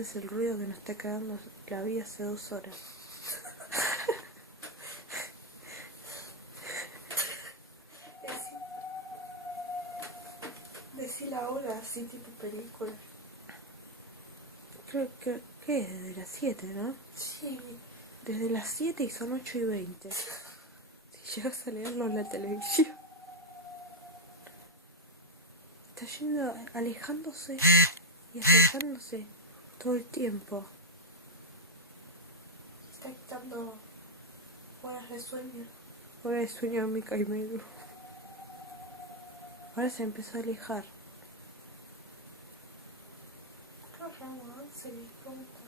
ese es el ruido que nos está cagando la vida hace 2 horas. Decí la hora así tipo película. Creo que es desde las 7, ¿no? Sí. Desde las 7 y son 8:20. Si llegas a leerlo en la televisión. Está yendo, alejándose y acercándose todo el tiempo. Está quitando horas de sueño. Ahora de sueño en mi caimero. Ahora se empezó a alejar. Qué raro, ¿eh? Se les pregunta.